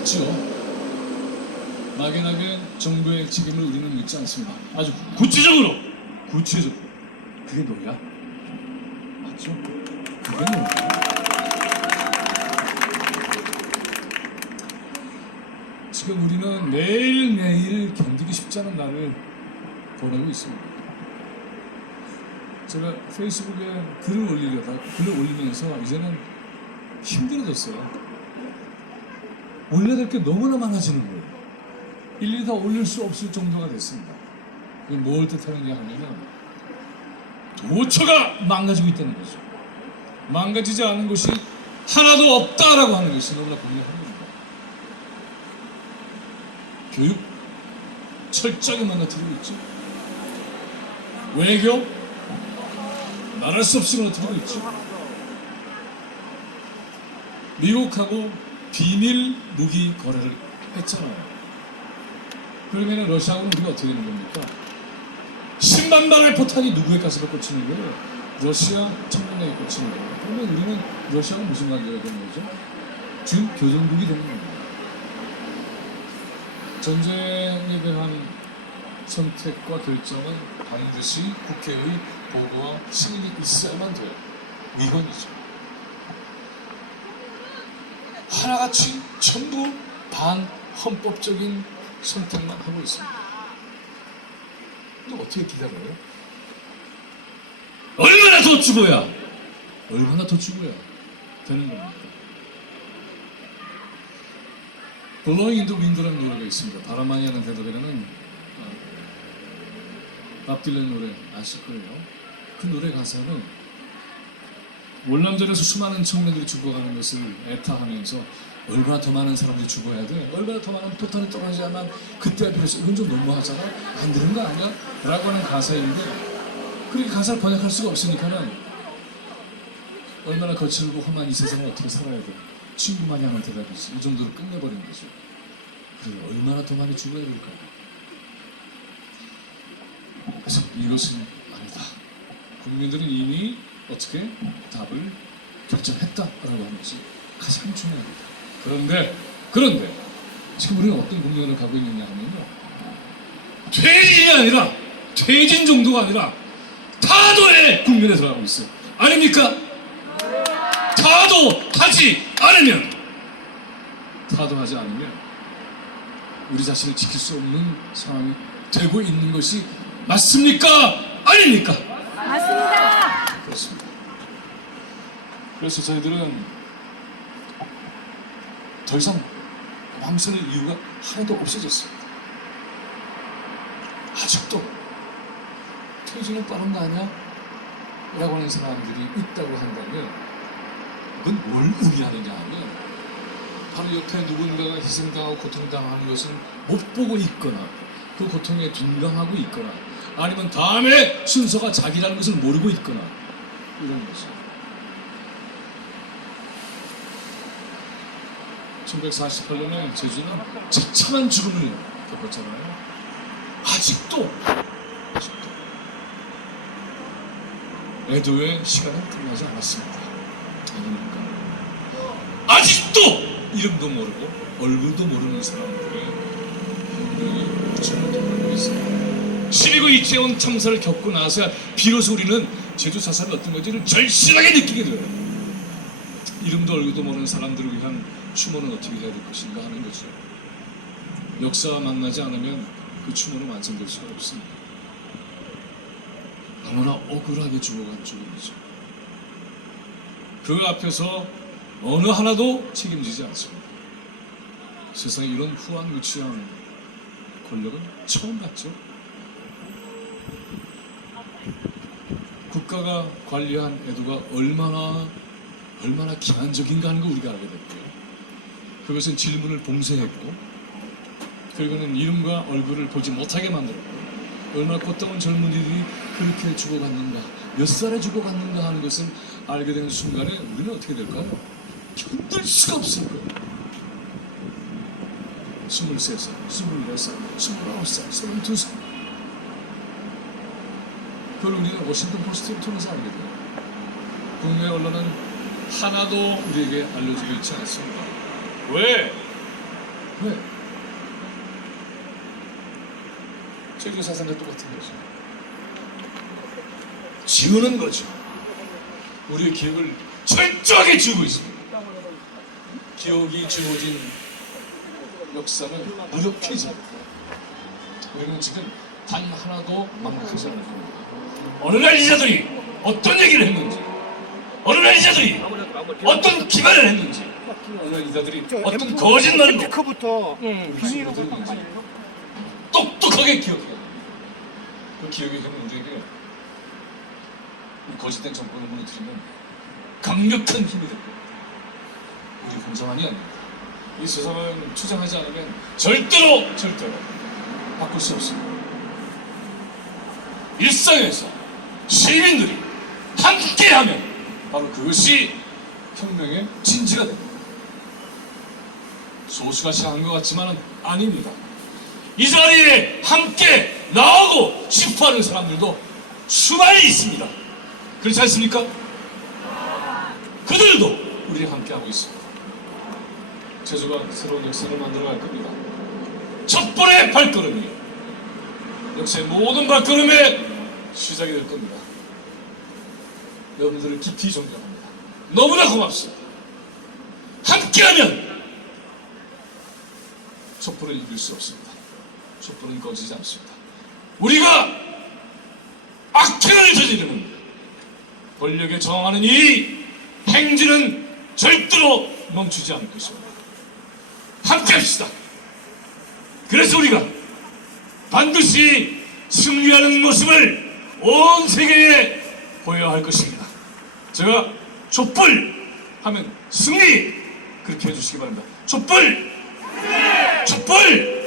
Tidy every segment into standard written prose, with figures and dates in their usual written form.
맞죠. 막연하게 정부의 책임을 우리는 묻지 않습니다. 아주 구체적으로 그게 뭐야? 맞죠? 그게 뭐야? 지금 우리는 매일매일 견디기 쉽지 않은 날을 보내고 있습니다. 제가 페이스북에 글을 올리면서 이제는 힘들어졌어요. 올려야 될 게 너무나 많아지는 거예요. 일일이 다 올릴 수 없을 정도가 됐습니다. 이게 뭘 뜻하느냐 하면은 도처가 망가지고 있다는 거죠. 망가지지 않은 것이 하나도 없다라고 하는 것이 너무나 분명한 겁니다. 교육 철저하게 망가뜨리고 있죠. 외교 말할 수 없이 망가뜨리고 있죠. 미국하고 비밀 무기 거래를 했잖아요. 그러면 러시아하고는 우리가 어떻게 되는 겁니까? 10만 발의 포탄이 누구의 가슴에 꽂히는 거예요? 러시아 청년에게 꽂히는 거예요. 그러면 우리는 러시아하고 무슨 관계가 되는 거죠? 준교전국이 되는 겁니다. 전쟁에 대한 선택과 결정은 반드시 국회의 보고와 승인이 있어야만 돼요. 위헌이죠. 하나같이 전부 반헌법적인 선택만 하고 있습니다. 또 어떻게 기다려요? 얼마나 더 죽어야 되는 겁니까? Blowing in the Wind라는 노래가 있습니다. 바람 많이 하는 대답이라는 밥 딜런 노래 아실 거예요. 그 노래 가사는 월남전에서 수많은 청년들이 죽어가는 것을 애타하면서 얼마나 더 많은 사람들이 죽어야 돼? 얼마나 더 많은 포탄이 떨어져야만 그때가 비로소 이건 좀 너무하잖아? 안 되는 거 아니야? 라고 하는 가사인데 그렇게 가사를 번역할 수가 없으니까는 얼마나 거칠고 험한 이 세상을 어떻게 살아야 돼? 친구 마냥한 대답이지. 이 정도로 끝내버린 거죠. 그래 얼마나 더 많이 죽어야 될까요? 그래서 이것은 아니다. 국민들은 이미 어떻게 답을 결정했다라고 하는 것이 가장 중요합니다. 그런데 지금 우리는 어떤 국면을 가고 있느냐 하면요. 퇴진이 아니라 퇴진 정도가 아니라 타도의 국면에 들어가고 있어요. 아닙니까? 타도하지 않으면 우리 자신을 지킬 수 없는 상황이 되고 있는 것이 맞습니까? 아닙니까? 맞습니다. 그렇습니다. 그래서 저희들은 더 이상 망설일 이유가 하나도 없어졌습니다. 아직도 퇴진은 빠른 거 아니야? 라고 하는 사람들이 있다고 한다면 그건 뭘 의미하느냐 하면 바로 옆에 누군가가 희생당하고 고통당하는 것을 못 보고 있거나 그 고통에 둔감하고 있거나 아니면 다음에 순서가 자기라는 것을 모르고 있거나 이런 거죠. 1948년에 제주는 처참한 죽음을 겪었잖아요. 아직도 애도의 시간은 끝나지 않았습니다. 아닙니까? 아직도 이름도 모르고 얼굴도 모르는 사람들의 운명이 죽음을 통하고 있습니다. 12구 이태원 참사를 겪고 나서 비로소 우리는 제주 사살이 어떤 건지를 절실하게 느끼게 돼요. 이름도 얼굴도 모르는 사람들을 위한 추모는 어떻게 해야 될 것인가 하는 거죠. 역사와 만나지 않으면 그 추모는 완성될 수가 없습니다. 너무나 억울하게 죽어간 죽음이죠. 그 앞에서 어느 하나도 책임지지 않습니다. 세상에 이런 후한무치한 권력은 처음 봤죠. 국가가 관리한 애도가 얼마나 기한적인가 하는 걸 우리가 알게 됐고요. 그것은 질문을 봉쇄했고 그리고는 이름과 얼굴을 보지 못하게 만들었고 얼마나 꽃다운 젊은이들이 그렇게 죽어갔는가 몇 살에 죽어갔는가 하는 것을 알게 되는 순간에 우리는 어떻게 될까요? 견딜 수가 없을 거예요. 23살, 24살, 29살, 32살 그걸 우리는 워싱턴 포스트를 통해서 알게 돼요. 국내 언론은 하나도 우리에게 알려주고 있지 않습니다. 왜? 왜? 제주 사상과 똑같은 거죠. 지우는 거죠. 우리의 기억을 철저하게 지우고 있습니다. 기억이 지워진 역사는 무력해집니다. 우리는 지금 단 하나도 망각하지 않을 겁니다. 어느 날 이자들이 어떤 얘기를 했는지, 어느 날 이자들이 어떤 기발을 했는지, 어느 날 이자들이 어떤 거짓말을 테크부터 비밀로 들었는지 똑똑하게 기억해요. 그 기억의 힘은 우리에게 이 거짓된 정권을 무너뜨리면 강력한 힘이 될 겁니다. 우리 공사만이 아닙니다. 이 세상을 투쟁하지 않으면 절대로 바꿀 수 없습니다. 일상에서 시민들이 함께하면 바로 그것이 혁명의 진지가 됩니다. 소수가 시작한 것 같지만은 아닙니다. 이 자리에 함께 나오고 싶어하는 사람들도 수많이 있습니다. 그렇지 않습니까? 그들도 우리랑 함께하고 있습니다. 제주가 새로운 역사를 만들어갈 겁니다. 첫 번의 발걸음이 역사의 모든 발걸음의 시작이 될 겁니다. 여러분들을 깊이 존경합니다. 너무나 고맙습니다. 함께하면 촛불을 이길 수 없습니다. 촛불은 꺼지지 않습니다. 우리가 악행을 저지르는 권력에 저항하는 이 행진은 절대로 멈추지 않을 것입니다. 함께합시다. 그래서 우리가 반드시 승리하는 모습을 온 세계에 보여야 할 것입니다. 제가 촛불 하면 승리 그렇게 해주시기 바랍니다. 촛불! 촛불!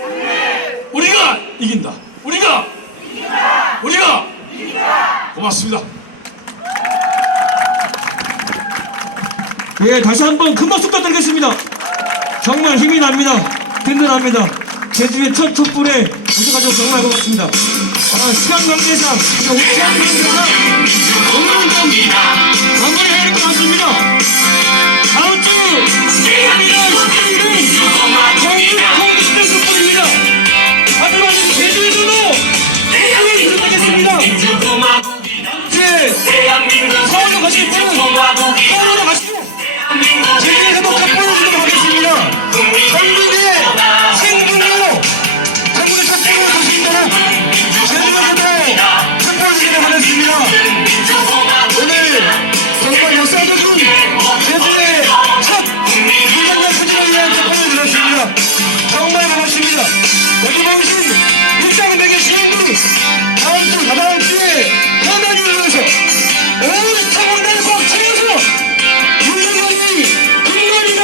우리가 이긴다. 우리가 고맙습니다. 예, 다시 한번 큰 박수 부탁드리겠습니다. 정말 힘이 납니다. 든든합니다. 제주의 첫 촛불에 오셔가지고 정말 고맙습니다. 시간 관계상, 시간 관계상 오늘은 좀 마무리해야 될 것 같습니다. 다음 주 11월 11일은 정부 촛불입니다. 하지만 제주에서도 대항을 부탁하겠습니다. 서울로 가실 분은 서울로 가시고 제주에서도 촛불을 주도록 하겠습니다. 전국의 생중으로 전국의 촛불을 보신다면 제주에서도 촛불을 주도록 하겠습니다. 오늘 정말 역사적인 제주의 첫 불장난 사진을 위한 촛불을 들었습니다. 정말 고맙습니다. 여기 모이신 일상백의 시민들이 다음 주, 다다음 주에 현안을 위해서 온 차원을 꽉 차려서 윤석열이 국민이가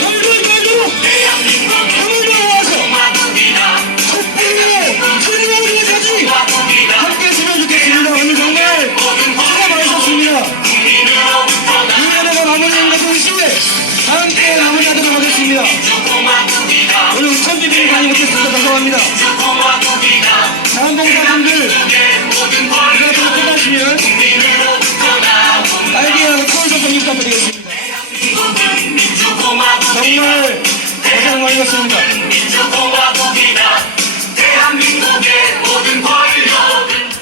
돌돌돌도록 힘을 모아서 촛불로 승리하는 것까지 함께 했으면 좋겠습니다. 오늘 정말 수고 많으셨습니다. 이 연회가 마무리된 것은 시에 함께 마무리하도록 하겠습니다. 오늘 우천비비를 많이 못했습니다. 죄송합니다. 자원봉사분들 이거 좀 끝나시면 딸기하고 초월선 정리 부탁드리겠습니다. 정말 고생 많으셨습니다. 민주공화국이다. 대한민국의 모든 권력을